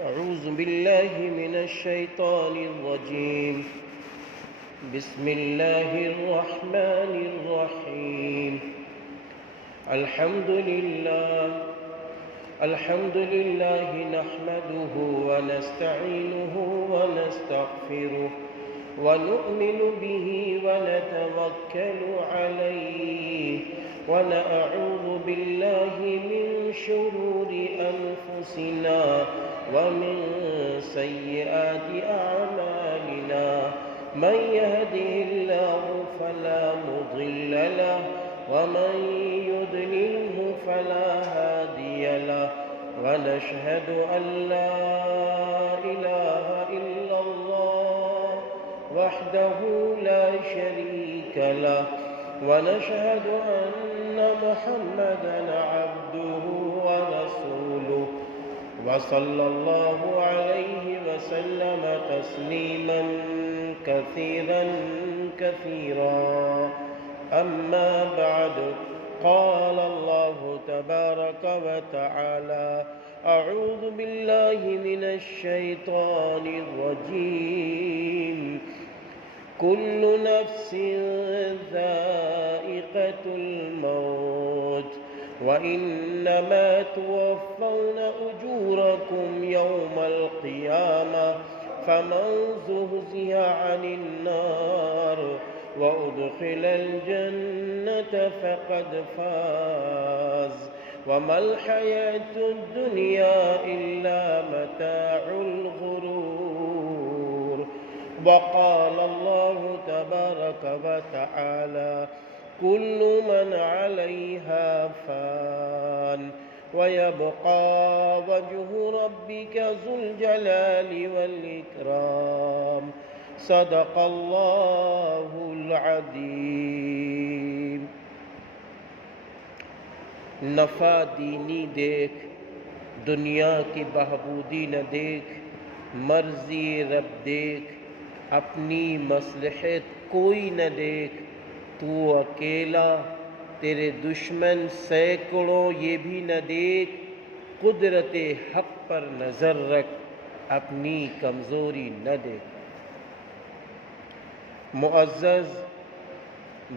أعوذ بالله من الشيطان الرجيم. بسم الله الرحمن الرحيم. الحمد لله نحمده ونستعينه ونستغفره ونؤمن به ونتوكل عليه ونعوذ بالله من شرور أنفسنا ومن سيئات أعمالنا. من يهده الله فلا مضل له ومن يضلله فلا هادي له. ونشهد أن لا إله إلا الله وحده لا شريك له. ونشهد أن محمدًا عبده ورسوله وصلى الله عليه وسلم تسليمًا كثيرًا كثيرًا. أما بعد، قال الله تبارك وتعالى: أعوذ بالله من الشيطان الرجيم. كل نفس ذائقة الموت وإنما توفون أجوركم يوم القيامة فمن زهزها عن النار وأدخل الجنة فقد فاز وما الحياة الدنيا إلا متاع الغرور. وقال الله تبارك وتعالى: كل من عليها فان ويبقى وجه ربك ذو الجلال والإكرام. صدق اللہ العظیم. نفع دینی دیکھ، دنیا کی بہبودی نہ دیکھ، مرضی رب دیکھ، اپنی مصلحت کوئی نہ دیکھ. تو اکیلا، تیرے دشمن سینکڑوں، یہ بھی نہ دیکھ. قدرت حق پر نظر رکھ، اپنی کمزوری نہ دیکھ. معزز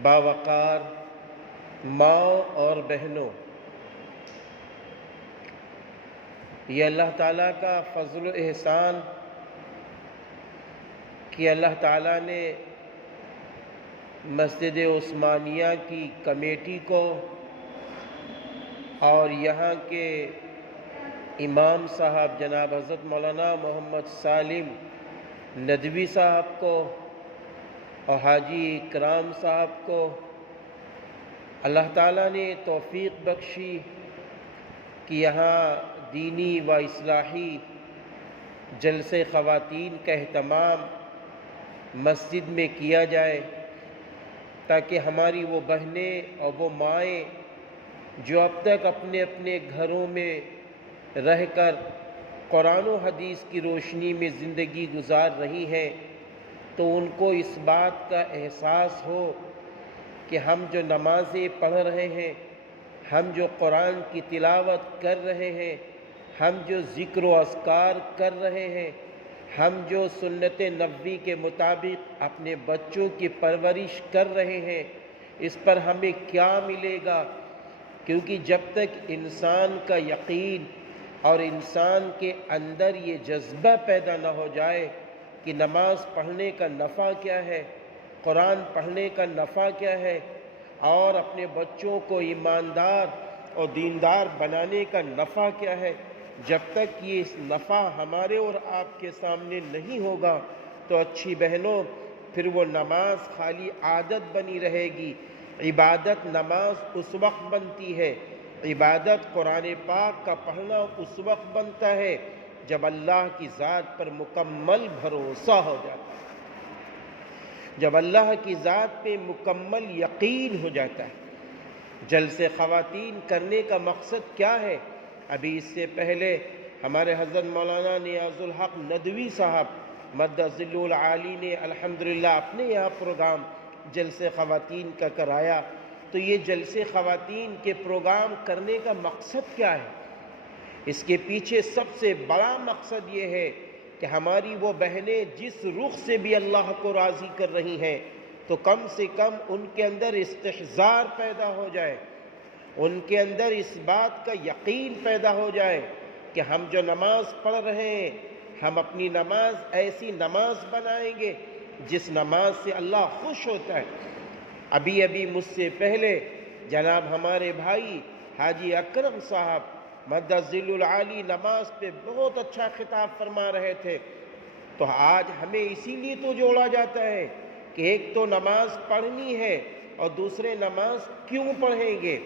باوقار ماں اور بہنوں، یہ اللہ تعالیٰ کا فضل و احسان کہ اللہ تعالیٰ نے مسجد عثمانیہ کی کمیٹی کو اور یہاں کے امام صاحب جناب حضرت مولانا محمد سالم ندوی صاحب کو اور حاجی اکرام صاحب کو اللہ تعالیٰ نے توفیق بخشی کہ یہاں دینی و اصلاحی جلسے خواتین کا اہتمام مسجد میں کیا جائے، تاکہ ہماری وہ بہنیں اور وہ مائیں جو اب تک اپنے اپنے گھروں میں رہ کر قرآن و حدیث کی روشنی میں زندگی گزار رہی ہیں، تو ان کو اس بات کا احساس ہو کہ ہم جو نمازیں پڑھ رہے ہیں، ہم جو قرآن کی تلاوت کر رہے ہیں، ہم جو ذکر و اذکار کر رہے ہیں، ہم جو سنت نبوی کے مطابق اپنے بچوں کی پرورش کر رہے ہیں، اس پر ہمیں کیا ملے گا. کیونکہ جب تک انسان کا یقین اور انسان کے اندر یہ جذبہ پیدا نہ ہو جائے کہ نماز پڑھنے کا نفع کیا ہے، قرآن پڑھنے کا نفع کیا ہے، اور اپنے بچوں کو ایماندار اور دیندار بنانے کا نفع کیا ہے، جب تک یہ نفع ہمارے اور آپ کے سامنے نہیں ہوگا تو اچھی بہنوں پھر وہ نماز خالی عادت بنی رہے گی. عبادت نماز اس وقت بنتی ہے، عبادت قرآن پاک کا پڑھنا اس وقت بنتا ہے جب اللہ کی ذات پر مکمل بھروسہ ہو جاتا ہے، جب اللہ کی ذات پہ مکمل یقین ہو جاتا ہے. جلسے خواتین کرنے کا مقصد کیا ہے؟ ابھی اس سے پہلے ہمارے حضرت مولانا نیاز الحق ندوی صاحب مد ظل العالی نے الحمدللہ اپنے یہاں پروگرام جلسے خواتین کا کرایا. تو یہ جلسے خواتین کے پروگرام کرنے کا مقصد کیا ہے؟ اس کے پیچھے سب سے بڑا مقصد یہ ہے کہ ہماری وہ بہنیں جس رخ سے بھی اللہ کو راضی کر رہی ہیں تو کم سے کم ان کے اندر استحضار پیدا ہو جائے، ان کے اندر اس بات کا یقین پیدا ہو جائے کہ ہم جو نماز پڑھ رہے ہیں ہم اپنی نماز ایسی نماز بنائیں گے جس نماز سے اللہ خوش ہوتا ہے۔ ابھی مجھ سے پہلے جناب ہمارے بھائی حاجی اکرم صاحب مدد ذل العالی نماز پہ بہت اچھا خطاب فرما رہے تھے، تو آج ہمیں اسی لیے تو جوڑا جاتا ہے کہ ایک تو نماز پڑھنی ہے اور دوسرے نماز کیوں پڑھیں گے؟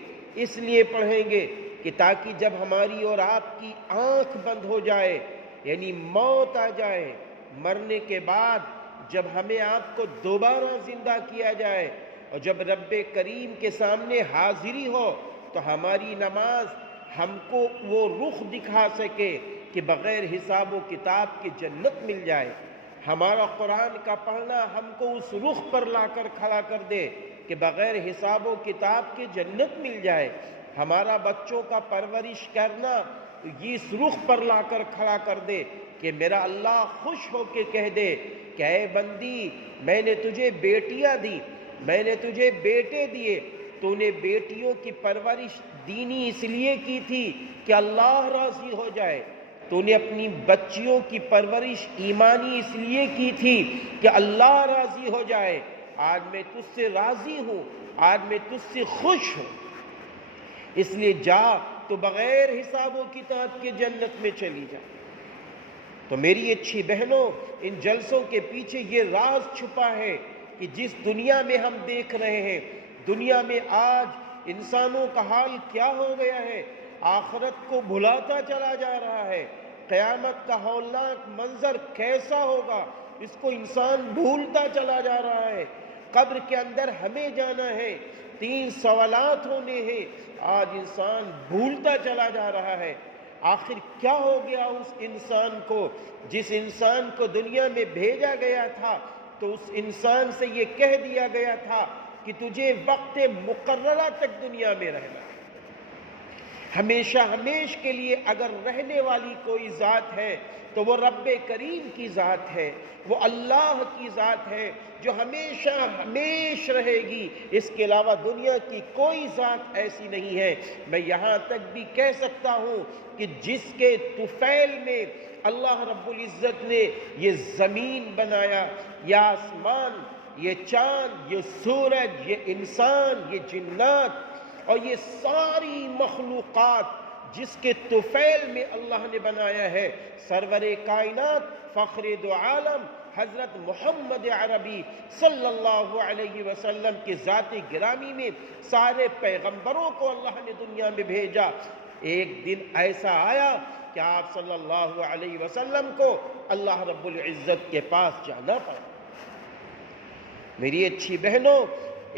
اس لیے پڑھیں گے کہ تاکہ جب ہماری اور آپ کی آنکھ بند ہو جائے، یعنی موت آ جائے، مرنے کے بعد جب ہمیں آپ کو دوبارہ زندہ کیا جائے اور جب رب کریم کے سامنے حاضری ہو تو ہماری نماز ہم کو وہ رخ دکھا سکے کہ بغیر حساب و کتاب کے جنت مل جائے۔ ہمارا قرآن کا پڑھنا ہم کو اس رخ پر لا کر کھڑا کر دے کہ بغیر حساب و کتاب کے جنت مل جائے۔ ہمارا بچوں کا پرورش کرنا اس رخ پر لا کر کھڑا کر دے کہ میرا اللہ خوش ہو کے کہہ دے کہ اے بندی میں نے تجھے بیٹیاں دی، میں نے تجھے بیٹے دیے، تو نے بیٹیوں کی پرورش دینی اس لیے کی تھی کہ اللہ راضی ہو جائے، تو نے اپنی بچیوں کی پرورش ایمانی اس لیے کی تھی کہ اللہ راضی ہو جائے۔ آج میں تجھ سے راضی ہوں، آج میں تجھ سے خوش ہوں، اس لیے جا تو بغیر حساب و کتاب کے جنت میں چلی جا۔ تو میری اچھی بہنوں، ان جلسوں کے پیچھے یہ راز چھپا ہے کہ جس دنیا میں ہم دیکھ رہے ہیں، دنیا میں آج انسانوں کا حال کیا ہو گیا ہے، آخرت کو بھلاتا چلا جا رہا ہے۔ قیامت کا ہولناک منظر کیسا ہوگا اس کو انسان بھولتا چلا جا رہا ہے۔ قبر کے اندر ہمیں جانا ہے، 3 سوالات ہونے ہیں، آج انسان بھولتا چلا جا رہا ہے۔ آخر کیا ہو گیا اس انسان کو جس انسان کو دنیا میں بھیجا گیا تھا تو اس انسان سے یہ کہہ دیا گیا تھا کہ تجھے وقت مقررہ تک دنیا میں رہنا ہے، ہمیشہ ہمیش کے لیے اگر رہنے والی کوئی ذات ہے تو وہ رب کریم کی ذات ہے، وہ اللہ کی ذات ہے جو ہمیشہ ہمیش رہے گی، اس کے علاوہ دنیا کی کوئی ذات ایسی نہیں ہے۔ میں یہاں تک بھی کہہ سکتا ہوں کہ جس کے طفیل میں اللہ رب العزت نے یہ زمین بنایا، یہ آسمان، یہ چاند، یہ سورج، یہ انسان، یہ جنات اور یہ ساری مخلوقات جس کے طفیل میں اللہ نے بنایا ہے، سرور کائنات فخر دو عالم حضرت محمد عربی صلی اللہ علیہ وسلم کی ذات گرامی میں سارے پیغمبروں کو اللہ نے دنیا میں بھیجا۔ ایک دن ایسا آیا کہ آپ صلی اللہ علیہ وسلم کو اللہ رب العزت کے پاس جانا پڑا۔ میری اچھی بہنوں،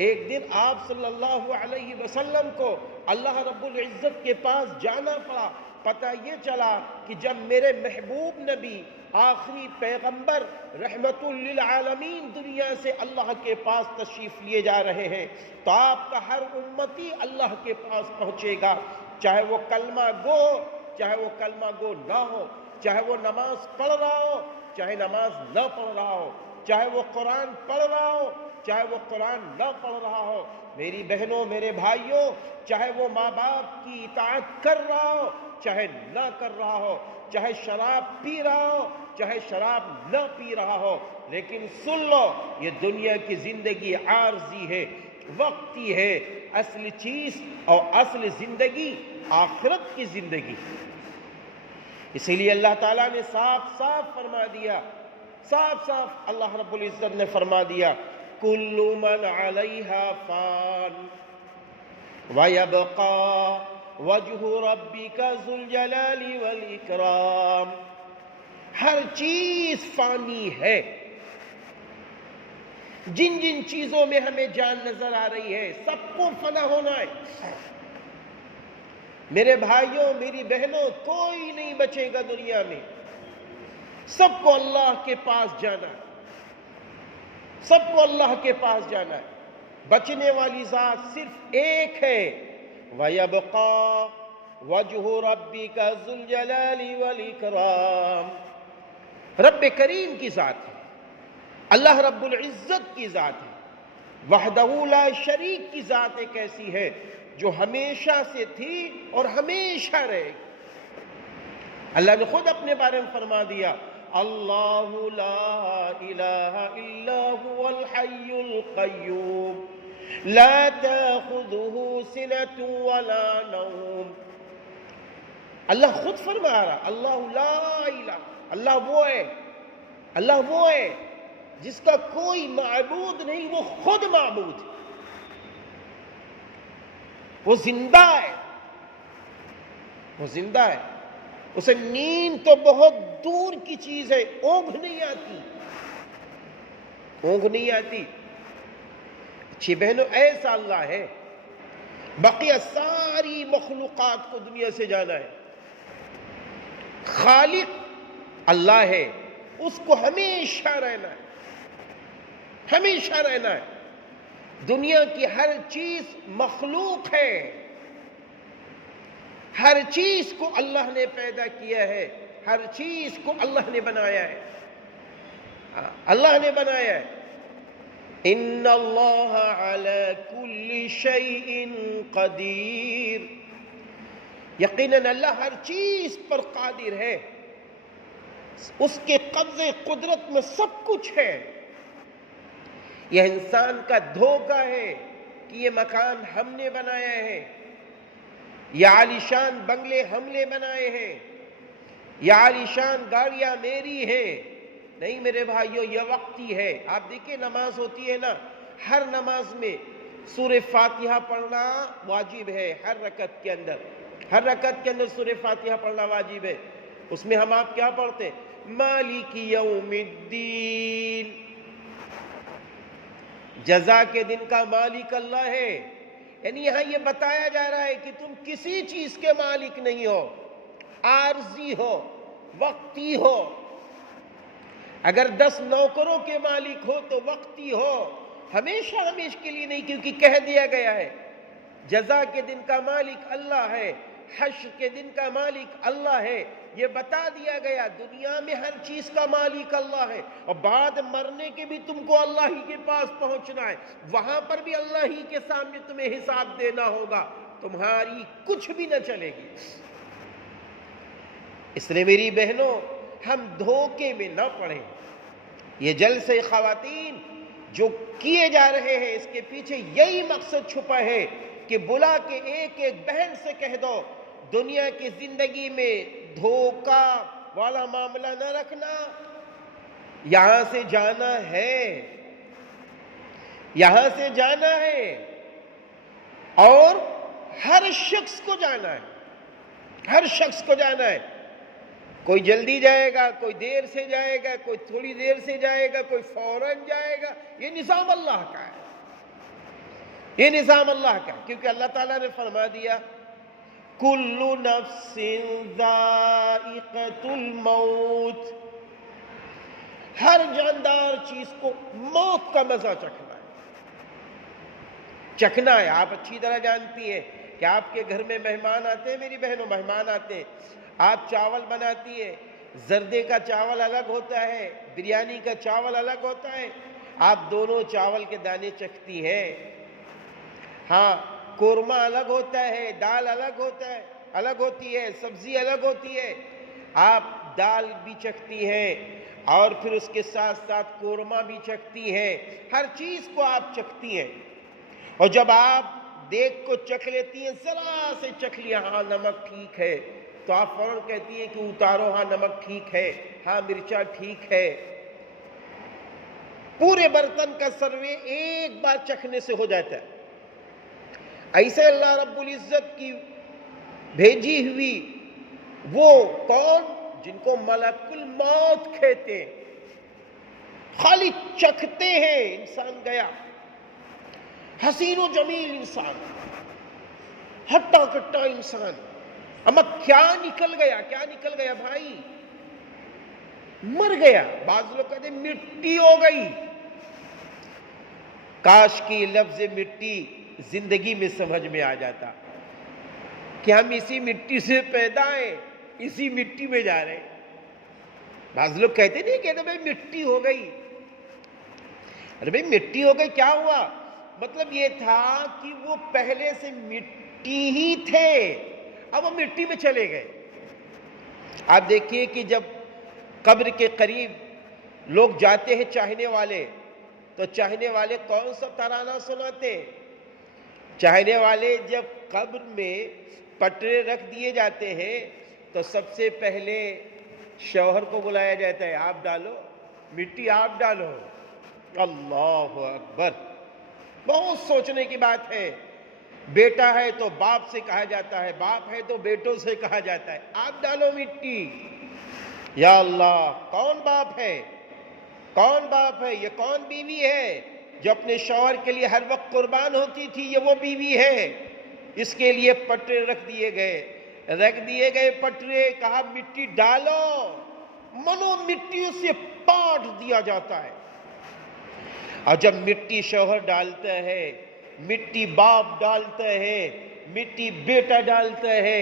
ایک دن آپ صلی اللہ علیہ وسلم کو اللہ رب العزت کے پاس جانا پڑا۔ پتہ یہ چلا کہ جب میرے محبوب نبی آخری پیغمبر رحمت للعالمین دنیا سے اللہ کے پاس تشریف لیے جا رہے ہیں تو آپ کا ہر امتی اللہ کے پاس پہنچے گا، چاہے وہ کلمہ گو ہو، چاہے وہ کلمہ گو نہ ہو، چاہے وہ نماز پڑھ رہا ہو، چاہے نماز نہ پڑھ رہا ہو، چاہے وہ قرآن پڑھ رہا ہو، چاہے وہ قرآن نہ پڑھ رہا ہو۔ میری بہنوں، میرے بھائیوں، چاہے وہ ماں باپ کی اطاعت کر رہا ہو، چاہے نہ کر رہا ہو، چاہے شراب پی رہا ہو، چاہے شراب نہ پی رہا ہو، لیکن سن لو یہ دنیا کی زندگی عارضی ہے، وقتی ہے، اصل چیز اور اصل زندگی آخرت کی زندگی۔ اسی لیے اللہ تعالیٰ نے صاف صاف فرما دیا، صاف صاف اللہ رب العزت نے فرما دیا کل من علیہا فان وَيَبْقَى وَجْهُ رَبِّكَ ذُو الْجَلَالِ وَالْإِكْرَامِ۔ ہر چیز فانی ہے، جن جن چیزوں میں ہمیں جان نظر آ رہی ہے سب کو فنا ہونا ہے۔ میرے بھائیوں، میری بہنوں، کوئی نہیں بچے گا دنیا میں، سب کو اللہ کے پاس جانا ہے، سب کو اللہ کے پاس جانا ہے۔ بچنے والی ذات صرف ایک ہے، وَيَبْقَى، وجہ ربک ذو الجلال والاکرام، رب کریم کی ذات ہے، اللہ رب العزت کی ذات ہے، وحدہ لا شریک کی ذات ایک ایسی ہے جو ہمیشہ سے تھی اور ہمیشہ رہے گی۔ اللہ نے خود اپنے بارے میں فرما دیا، اللہ لا الہ الا هو الحی القیوم لا تأخذہ سنۃ ولا نوم۔ اللہ خود فرما رہا، اللہ لا الہ، اللہ وہ ہے جس کا کوئی معبود نہیں، وہ خود معبود ہے، وہ زندہ ہے، وہ زندہ ہے، اسے نیند تو بہت دور کی چیز ہے، اونگ نہیں آتی، اونگ نہیں آتی۔ اچھی بہنوں، ایسا اللہ ہے، بقیہ ساری مخلوقات کو دنیا سے جانا ہے، خالق اللہ ہے، اس کو ہمیشہ رہنا ہے، ہمیشہ رہنا ہے۔ دنیا کی ہر چیز مخلوق ہے، ہر چیز کو اللہ نے پیدا کیا ہے، ہر چیز کو اللہ نے بنایا ہے، اللہ نے بنایا ہے۔ ان اللہ علی کل شیء قدیر، یقیناً اللہ ہر چیز پر قادر ہے، اس کے قبضے قدرت میں سب کچھ ہے۔ یہ انسان کا دھوکہ ہے کہ یہ مکان ہم نے بنایا ہے، یہ عالیشان بنگلے ہم نے بنائے ہیں، یہ عالیشان گاڑیاں میری ہیں۔ نہیں میرے بھائیو، یہ وقتی ہے۔ آپ دیکھیں نماز ہوتی ہے نا، ہر نماز میں سورہ فاتحہ پڑھنا واجب ہے، ہر رکعت کے اندر سورہ فاتحہ پڑھنا واجب ہے۔ اس میں ہم آپ کیا پڑھتے ہیں؟ مالک یوم الدین، جزا کے دن کا مالک اللہ ہے۔ یعنی یہاں یہ بتایا جا رہا ہے کہ تم کسی چیز کے مالک نہیں ہو، عارضی ہو، وقتی ہو۔ اگر 10 نوکروں کے مالک ہو تو وقتی ہو، ہمیشہ کے لیے نہیں، کیونکہ کہہ دیا گیا ہے جزا کے دن کا مالک اللہ ہے، حشر کے دن کا مالک اللہ ہے۔ یہ بتا دیا گیا دنیا میں ہر چیز کا مالک اللہ ہے، اور بعد مرنے کے بھی تم کو اللہ ہی کے پاس پہنچنا ہے، وہاں پر بھی اللہ ہی کے سامنے تمہیں حساب دینا ہوگا، تمہاری کچھ بھی نہ چلے گی۔ اس لیے میری بہنوں، ہم دھوکے میں نہ پڑیں۔ یہ جلسے خواتین جو کیے جا رہے ہیں، اس کے پیچھے یہی مقصد چھپا ہے کہ بلا کے ایک ایک بہن سے کہہ دو، دنیا کی زندگی میں دھوکہ والا معاملہ نہ رکھنا، یہاں سے جانا ہے، یہاں سے جانا ہے، اور ہر شخص کو جانا ہے، ہر شخص کو جانا ہے۔ کوئی جلدی جائے گا، کوئی دیر سے جائے گا، کوئی تھوڑی دیر سے جائے گا، کوئی فوراً جائے گا۔ یہ نظام اللہ کا ہے، یہ نظام اللہ کا ہے، کیونکہ اللہ تعالیٰ نے فرما دیا کل نفس ذائقۃ الموت، ہر جاندار چیز کو موت کا مزہ چکھنا ہے۔ آپ اچھی طرح جانتی ہیں کہ آپ کے گھر میں مہمان آتے ہیں، میری بہنوں، مہمان آتے ہیں، آپ چاول بناتی ہے، زردے کا چاول الگ ہوتا ہے، بریانی کا چاول الگ ہوتا ہے، آپ دونوں چاول کے دانے چکھتی ہیں۔ ہاں، قورمہ الگ ہوتا ہے، دال الگ ہوتی ہے، سبزی الگ ہوتی ہے، آپ دال بھی چکھتی ہیں اور پھر اس کے ساتھ ساتھ قورمہ بھی چکھتی ہیں، ہر چیز کو آپ چکھتی ہیں۔ اور جب آپ دیکھ کو چکھ لیتی ہیں، ذرا سے چکھ لیا، ہاں نمک ٹھیک ہے، تو آپ فوراً کہتی ہیں کہ اتارو، ہاں نمک ٹھیک ہے، ہاں مرچا ٹھیک ہے۔ پورے برتن کا سروے ایک بار چکھنے سے ہو جاتا ہے۔ ایسے اللہ رب العزت کی بھیجی ہوئی وہ کون، جن کو ملک الموت کہتے ہیں، خالی چکھتے ہیں، انسان گیا، حسین و جمیل انسان، ہٹا کٹا انسان، اما کیا نکل گیا بھائی، مر گیا۔ بعض لوگ کہتے ہیں مٹی ہو گئی، کاش کی لفظ مٹی زندگی میں سمجھ میں آ جاتا۔ کہ ہم اسی مٹی سے پیدا ہیں، اسی مٹی میں جا رہے ہیں۔ بعض لوگ کہتے نہیں، کہتے بھائی مٹی ہو گئی۔ ارے بھائی مٹی ہو گئی کیا ہوا؟ مطلب یہ تھا کہ وہ پہلے سے مٹی ہی تھے، اب وہ مٹی میں چلے گئے۔ آپ دیکھیے کہ جب قبر کے قریب لوگ جاتے ہیں چاہنے والے، تو چاہنے والے کون سا ترانہ سناتے ہیں؟ چاہنے والے جب قبر میں پٹرے رکھ دیے جاتے ہیں تو سب سے پہلے شوہر کو بلایا جاتا ہے، آپ ڈالو مٹی، آپ ڈالو۔ اللہ اکبر، بہت سوچنے کی بات ہے۔ بیٹا ہے تو باپ سے کہا جاتا ہے، باپ ہے تو بیٹوں سے کہا جاتا ہے، آپ ڈالو مٹی۔ یا اللہ، کون باپ ہے؟ کون باپ ہے؟ یہ کون بیوی ہے جو اپنے شوہر کے لیے ہر وقت قربان ہوتی تھی؟ یہ وہ بیوی ہے۔ اس کے لیے پٹرے رکھ دیے گئے پٹرے، کہا مٹی ڈالو، منو مٹی سے پاٹ دیا جاتا ہے۔ اور جب مٹی شوہر ڈالتا ہے، مٹی باپ ڈالتا ہے، مٹی بیٹا ڈالتا ہے،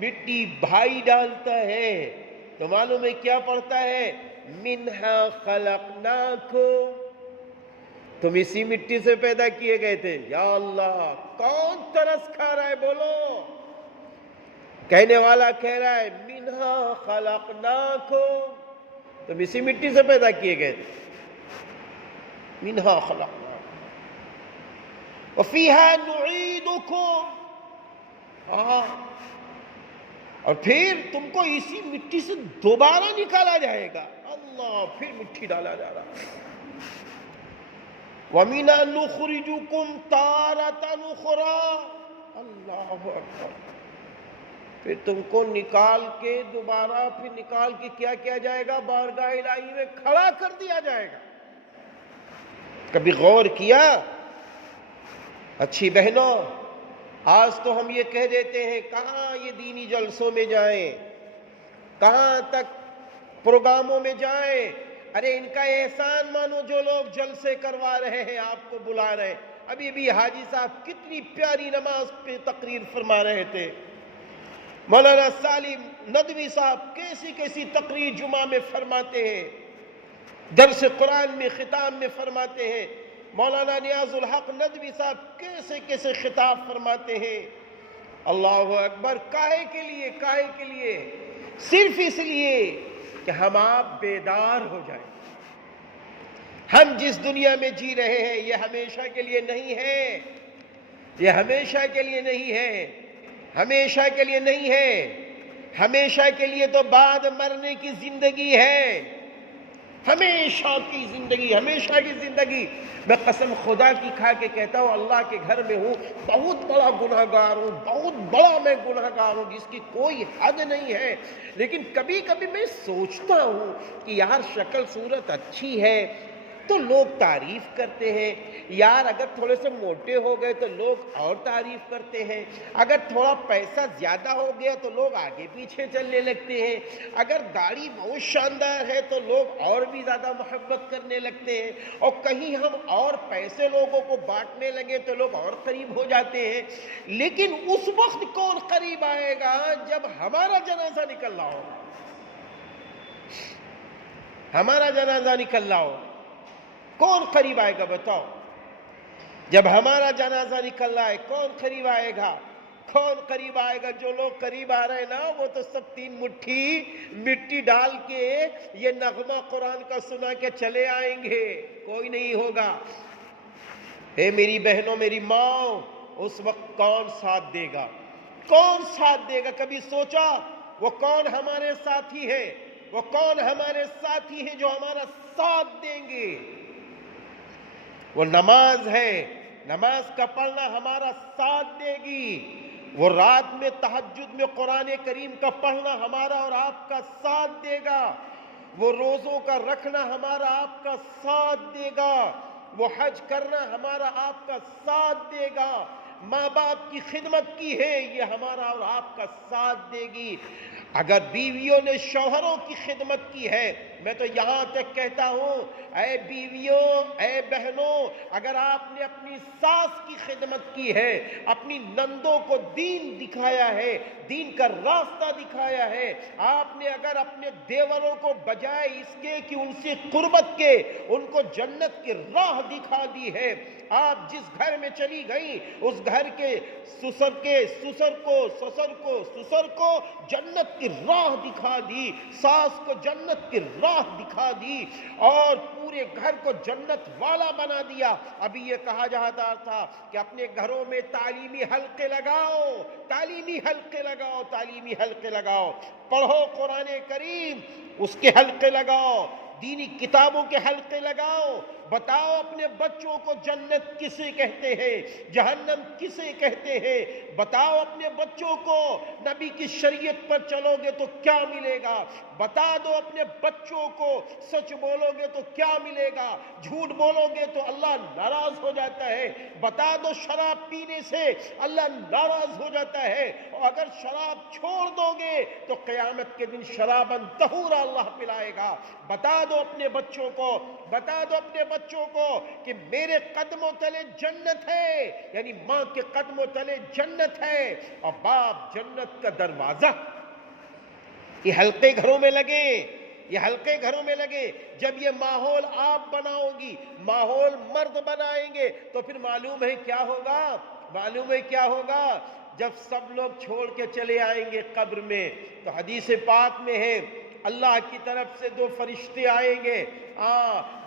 مٹی بھائی ڈالتا ہے، تو معلوم ہے کیا پڑتا ہے؟ منہا خلقناکم، تم اسی مٹی سے پیدا کیے گئے تھے۔ یا اللہ، کون ترس کھا رہا ہے؟ بولو۔ کہنے والا کہہ رہا ہے منہا خلقناکم، تم اسی مٹی سے پیدا کیے گئے تھے۔ منہا خلقناکم وفیہا نعیدکم، اور پھر تم کو اسی مٹی سے دوبارہ نکالا جائے گا۔ اللہ، پھر مٹی ڈالا جا رہا۔ وَمِنَا نُخْرِجُكُمْ تَارَةً أُخْرَىٰ، اللہ اکبر، پھر تم کو نکال کے دوبارہ پھر نکال کے کیا کیا جائے گا؟ بارگاہ الہی میں کھڑا کر دیا جائے گا۔ کبھی غور کیا؟ اچھی بہنوں، آج تو ہم یہ کہہ دیتے ہیں کہاں یہ دینی جلسوں میں جائیں، کہاں تک پروگراموں میں جائیں۔ ارے ان کا احسان مانو جو لوگ جلسے کروا رہے ہیں، آپ کو بلا رہے ہیں۔ ابھی بھی حاجی صاحب کتنی پیاری نماز پہ تقریر فرما رہے تھے، مولانا سالم ندوی صاحب کیسی کیسی تقریر جمعہ میں فرماتے ہیں، درس قرآن میں خطاب میں فرماتے ہیں۔ مولانا نیاز الحق ندوی صاحب کیسے کیسے خطاب فرماتے ہیں۔ اللہ اکبر، کاہے کے لیے؟ کاہے کے لیے؟ صرف اس لیے کہ ہم آپ بیدار ہو جائیں۔ ہم جس دنیا میں جی رہے ہیں یہ ہمیشہ کے لیے نہیں ہے، یہ ہمیشہ کے لیے نہیں ہے، ہمیشہ کے لیے نہیں ہے۔ ہمیشہ کے لیے تو بعد مرنے کی زندگی ہے، ہمیشہ کی زندگی، ہمیشہ کی زندگی۔ میں قسم خدا کی کھا کے کہتا ہوں، اللہ کے گھر میں ہوں، بہت بڑا گناہ گار ہوں، بہت بڑا میں گناہ گار ہوں جس کی کوئی حد نہیں ہے، لیکن کبھی کبھی میں سوچتا ہوں کہ یار شکل صورت اچھی ہے تو لوگ تعریف کرتے ہیں، یار اگر تھوڑے سے موٹے ہو گئے تو لوگ اور تعریف کرتے ہیں، اگر تھوڑا پیسہ زیادہ ہو گیا تو لوگ آگے پیچھے چلنے لگتے ہیں، اگر گاڑی بہت شاندار ہے تو لوگ اور بھی زیادہ محبت کرنے لگتے ہیں، اور کہیں ہم اور پیسے لوگوں کو بانٹنے لگے تو لوگ اور قریب ہو جاتے ہیں۔ لیکن اس وقت کون قریب آئے گا جب ہمارا جنازہ نکل رہا ہو، ہمارا جنازہ نکل رہا ہو، کون قریب آئے گا؟ بتاؤ، جب ہمارا جنازہ نکل رہا ہے کون قریب آئے گا؟ کون قریب آئے گا؟ جو لوگ قریب آ رہے ہیں نا وہ تو سب 3 مٹھی مٹی ڈال کے یہ نغمہ قرآن کا سنا کے چلے آئیں گے، کوئی نہیں ہوگا۔ اے میری بہنوں، میری ماں، اس وقت کون ساتھ دے گا؟ کون ساتھ دے گا؟ کبھی سوچا وہ کون ہمارے ساتھی ہے؟ وہ کون ہمارے ساتھی ہیں جو ہمارا ساتھ دیں گے؟ وہ نماز ہے، نماز کا پڑھنا ہمارا ساتھ دے گی۔ وہ رات میں تہجد میں قرآن کریم کا پڑھنا ہمارا اور آپ کا ساتھ دے گا۔ وہ روزوں کا رکھنا ہمارا آپ کا ساتھ دے گا۔ وہ حج کرنا ہمارا آپ کا ساتھ دے گا۔ ماں باپ کی خدمت کی ہے، یہ ہمارا اور آپ کا ساتھ دے گی۔ اگر بیویوں نے شوہروں کی خدمت کی ہے، میں تو یہاں تک کہتا ہوں اے بیویوں، اے بہنوں، اگر آپ نے اپنی ساس کی خدمت کی ہے، اپنی نندوں کو دین دکھایا ہے، دین کا راستہ دکھایا ہے، آپ نے اگر اپنے دیوروں کو بجائے اس کے کہ ان سے قربت کے ان کو جنت کی راہ دکھا دی ہے، آپ جس گھر میں چلی گئیں اس گھر کے سسر کو جنت کی راہ دکھا دی، ساس کو جنت کی راہ دکھا دی اور پورے گھر کو جنت والا بنا دیا۔ ابھی یہ کہا جاتا تھا کہ اپنے گھروں میں تعلیمی حلقے لگاؤ، تعلیمی حلقے لگاؤ، تعلیمی حلقے لگاؤ، پڑھو قرآن کریم، اس کے حلقے لگاؤ، دینی کتابوں کے حلقے لگاؤ، بتاؤ اپنے بچوں کو جنت کسے کہتے ہیں، جہنم کسے کہتے ہیں، بتاؤ اپنے بچوں کو نبی کی شریعت پر چلو گے تو کیا ملے گا، بتا دو اپنے بچوں کو سچ بولو گے تو کیا ملے گا، جھوٹ بولو گے تو اللہ ناراض ہو جاتا ہے، بتا دو شراب پینے سے اللہ ناراض ہو جاتا ہے، اور اگر شراب چھوڑ دو گے تو قیامت کے دن شراباً طہورا اللہ پلائے گا۔ بتا دو اپنے بچوں کو، بتا دو اپنے بچوں کو کہ میرے قدموں تلے جنت ہے، یعنی ماں کے قدموں تلے جنت ہے اور باپ جنت کا دروازہ۔ یہ حلقے گھروں میں لگے، یہ حلقے گھروں میں لگے۔ جب یہ ماحول آپ بناؤ گی، ماحول مرد بنائیں گے تو پھر معلوم ہے کیا ہوگا، معلوم ہے کیا ہوگا، جب سب لوگ چھوڑ کے چلے آئیں گے قبر میں تو حدیث پاک میں ہے اللہ کی طرف سے دو فرشتے آئیں گے،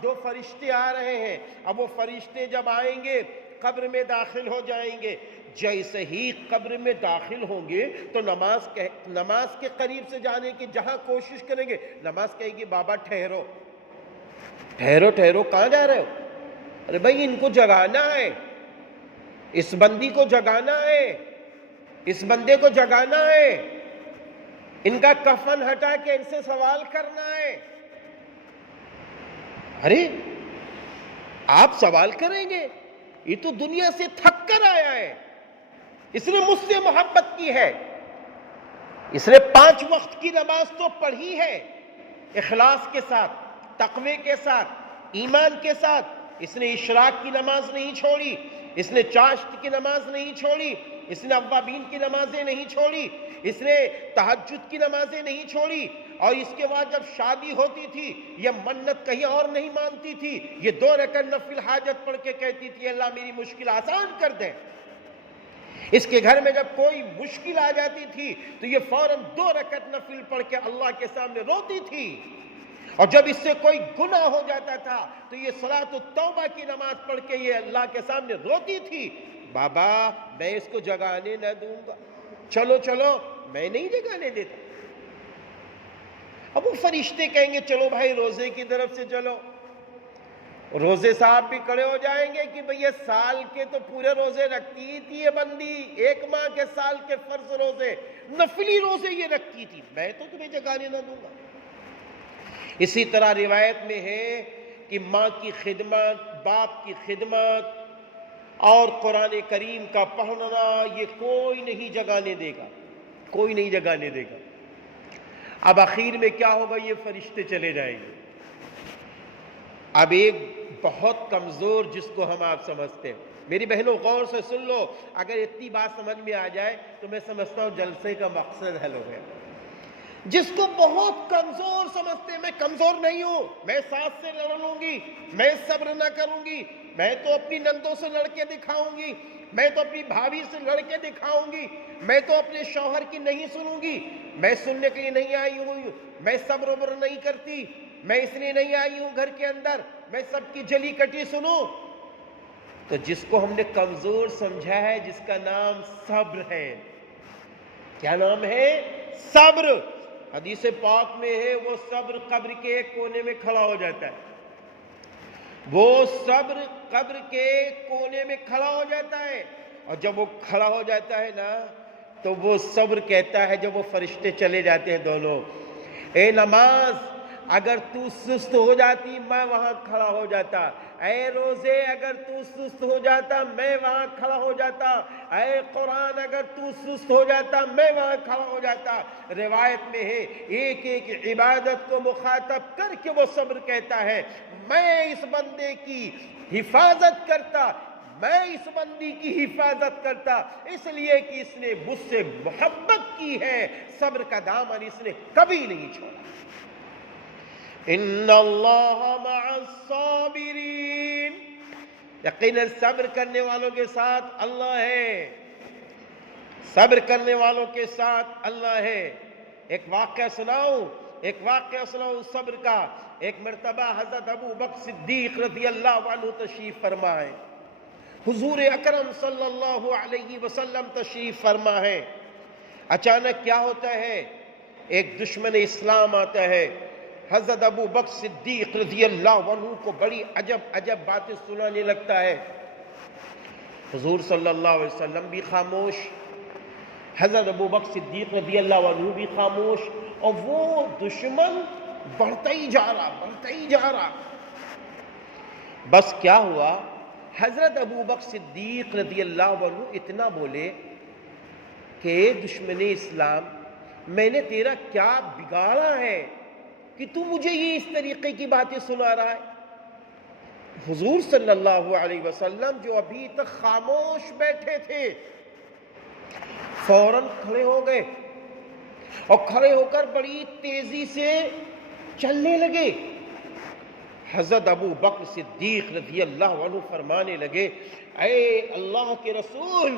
دو فرشتے آ رہے ہیں۔ اب وہ فرشتے جب آئیں گے قبر میں داخل ہو جائیں گے، جیسے ہی قبر میں داخل ہوں گے تو نماز کے قریب سے جانے کی جہاں کوشش کریں گے، نماز کہے گی بابا ٹھہرو ٹھہرو ٹھہرو، کہاں جا رہے ہو؟ ارے بھائی ان کو جگانا ہے، اس بندی کو جگانا ہے، اس بندے کو جگانا ہے، ان کا کفن ہٹا کے ان سے سوال کرنا ہے۔ ارے آپ سوال کریں گے؟ یہ تو دنیا سے تھک کر آیا ہے، اس نے مجھ سے محبت کی ہے، اس نے 5 وقت کی نماز تو پڑھی ہے اخلاص کے ساتھ، تقوی کے ساتھ، ایمان کے ساتھ، اس نے اشراق کی نماز نہیں چھوڑی، اس نے چاشت کی نماز نہیں چھوڑی، اس نے اوابین کی نمازیں نہیں چھوڑی، اس نے تہجد کی نمازیں نہیں چھوڑی، اور اس کے بعد جب شادی ہوتی تھی یہ منت کہیں اور نہیں مانتی تھی، یہ 2 رکعت نفل حاجت پڑھ کے کہتی تھی اللہ میری مشکل آسان کر دے۔ اس کے گھر میں جب کوئی مشکل آ جاتی تھی تو یہ فوراً 2 رکعت نفل پڑھ کے اللہ کے سامنے روتی تھی، اور جب اس سے کوئی گناہ ہو جاتا تھا تو یہ صلاۃ التوبہ کی نماز پڑھ کے یہ اللہ کے سامنے روتی تھی، بابا میں اس کو جگانے نہ دوں گا، چلو چلو میں نہیں جگانے دیتا۔ اب وہ فرشتے کہیں گے چلو بھائی روزے کی طرف سے چلو، روزے صاحب بھی کھڑے ہو جائیں گے کہ بھئی یہ سال کے تو پورے روزے رکھتی ہی تھی یہ بندی، 1 ماہ کے سال کے فرض روزے، نفلی روزے یہ رکھتی تھی، میں تو تمہیں جگانے نہ دوں گا۔ اسی طرح روایت میں ہے کہ ماں کی خدمت، باپ کی خدمت اور قرآن کریم کا پڑھنا یہ کوئی نہیں جگانے دے گا، کوئی نہیں جگانے دے گا۔ اب آخر میں کیا ہوگا، یہ فرشتے چلے جائیں گے۔ اب ایک بہت کمزور جس کو ہم آپ سمجھتے ہیں، میری بہنوں غور سے سن لو، اگر اتنی بات سمجھ میں آ جائے تو میں سمجھتا ہوں جلسے کا مقصد حل ہو گیا۔ جس کو بہت کمزور سمجھتے ہیں، میں کمزور نہیں ہوں، میں ساس سے لڑ لوں گی، میں صبر نہ کروں گی، میں تو اپنی نندوں سے لڑ کے دکھاؤں گی، میں تو اپنی بھابھی سے لڑ کے دکھاؤں گی، میں تو اپنے شوہر کی نہیں سنوں گی، میں سننے کے لیے نہیں آئی ہوں، میں صبر وبر نہیں کرتی، میں اس لیے نہیں آئی ہوں گھر کے اندر میں سب کی جلی کٹی سنوں۔ تو جس کو ہم نے کمزور سمجھا ہے، جس کا نام صبر ہے، کیا نام ہے؟ صبر۔ حدیث پاک میں ہے وہ صبر قبر کے ایک کونے میں کھڑا ہو جاتا ہے، وہ صبر قبر کے ایک کونے میں کھڑا ہو جاتا ہے، اور جب وہ کھڑا ہو جاتا ہے نا تو وہ صبر کہتا ہے، جب وہ فرشتے چلے جاتے ہیں دونوں، اے نماز اگر تو سست ہو جاتی میں وہاں کھڑا ہو جاتا، اے روزے اگر تو سست ہو جاتا میں وہاں کھڑا ہو جاتا، اے قرآن اگر تو سست ہو جاتا میں وہاں کھڑا ہو جاتا۔ روایت میں ہے ایک ایک عبادت کو مخاطب کر کے وہ صبر کہتا ہے میں اس بندے کی حفاظت کرتا، میں اس بندی کی حفاظت کرتا، اس لیے کہ اس نے مجھ سے محبت کی ہے، صبر کا دامن اس نے کبھی نہیں چھوڑا۔ ان اللہ مع الصابرین، یقیناً صبر کرنے والوں کے ساتھ اللہ ہے، صبر کرنے والوں کے ساتھ اللہ ہے۔ ایک واقعہ سناؤں صبر کا۔ ایک مرتبہ حضرت ابو بکر صدیق رضی اللہ عنہ تشریف فرما ہے، حضور اکرم صلی اللہ علیہ وسلم تشریف فرما ہے۔ اچانک کیا ہوتا ہے، ایک دشمن اسلام آتا ہے، حضرت ابو بکر صدیق رضی اللہ عنہ کو بڑی عجب باتیں سنانے لگتا ہے۔ حضور صلی اللہ علیہ وسلم بھی خاموش، حضرت ابو بکر صدیق رضی اللہ عنہ بھی خاموش، اور وہ دشمن بڑھتا ہی جا رہا۔ بس کیا ہوا، حضرت ابو بکر صدیق رضی اللہ عنہ اتنا بولے کہ دشمن اسلام میں نے تیرا کیا بگاڑا ہے کہ تو مجھے یہ اس طریقے کی باتیں سنا رہا ہے۔ حضور صلی اللہ علیہ وسلم جو ابھی تک خاموش بیٹھے تھے فوراً کھڑے ہو گئے، اور کھڑے ہو کر بڑی تیزی سے چلنے لگے۔ حضرت ابو بکر صدیق رضی اللہ عنہ فرمانے لگے اے اللہ کے رسول،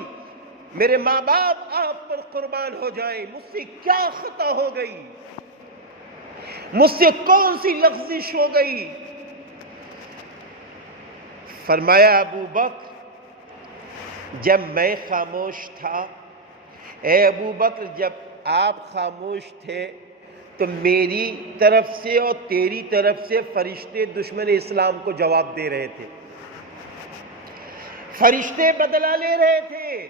میرے ماں باپ آپ پر قربان ہو جائیں، مجھ سے کیا خطا ہو گئی، مجھ سے کون سی لغزش ہو گئی؟ فرمایا ابو بکر جب میں خاموش تھا، اے ابو بکر جب آپ خاموش تھے تو میری طرف سے اور تیری طرف سے فرشتے دشمن اسلام کو جواب دے رہے تھے، فرشتے بدلہ لے رہے تھے،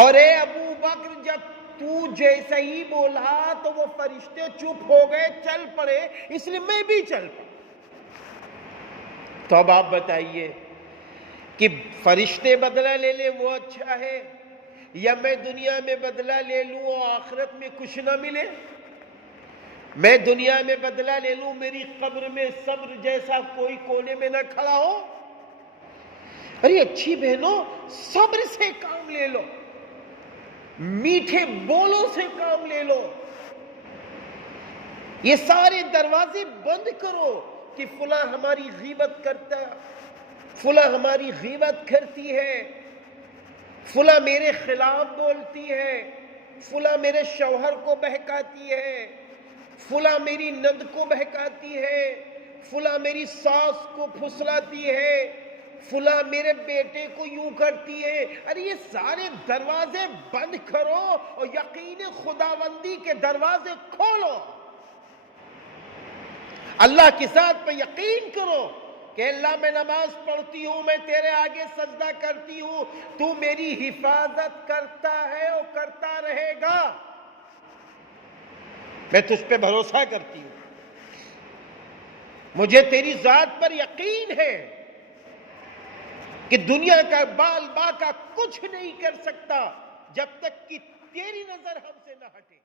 اور اے ابو بکر جب تو جیسا ہی بولا تو وہ فرشتے چپ ہو گئے، چل پڑے، اس لیے میں بھی چل پڑا۔ تو اب آپ بتائیے کہ فرشتے بدلہ لے لیں وہ اچھا ہے، یا میں دنیا میں بدلہ لے لوں اور آخرت میں کچھ نہ ملے؟ میں دنیا میں بدلہ لے لوں، میری قبر میں صبر جیسا کوئی کونے میں نہ کھڑا ہو؟ ارے اچھی بہنوں، صبر سے کام لے لو، میٹھے بولوں سے کام لے لو، یہ سارے دروازے بند کرو کہ فلاں ہماری غیبت کرتا ہے، فلاں ہماری غیبت کرتی ہے، فلاں میرے خلاف بولتی ہے، فلاں میرے شوہر کو بہکاتی ہے، فلاں میری نند کو بہکاتی ہے، فلاں میری ساس کو پھسلاتی ہے، فلاں میرے بیٹے کو یوں کرتی ہے۔ ارے یہ سارے دروازے بند کرو اور یقین خداوندی کے دروازے کھولو، اللہ کی ذات پہ یقین کرو کہ اللہ میں نماز پڑھتی ہوں، میں تیرے آگے سجدہ کرتی ہوں، تو میری حفاظت کرتا ہے اور کرتا رہے گا، میں تجھ پہ بھروسہ کرتی ہوں، مجھے تیری ذات پر یقین ہے کہ دنیا کا بال باقا کچھ نہیں کر سکتا جب تک کہ تیری نظر ہم سے نہ ہٹے۔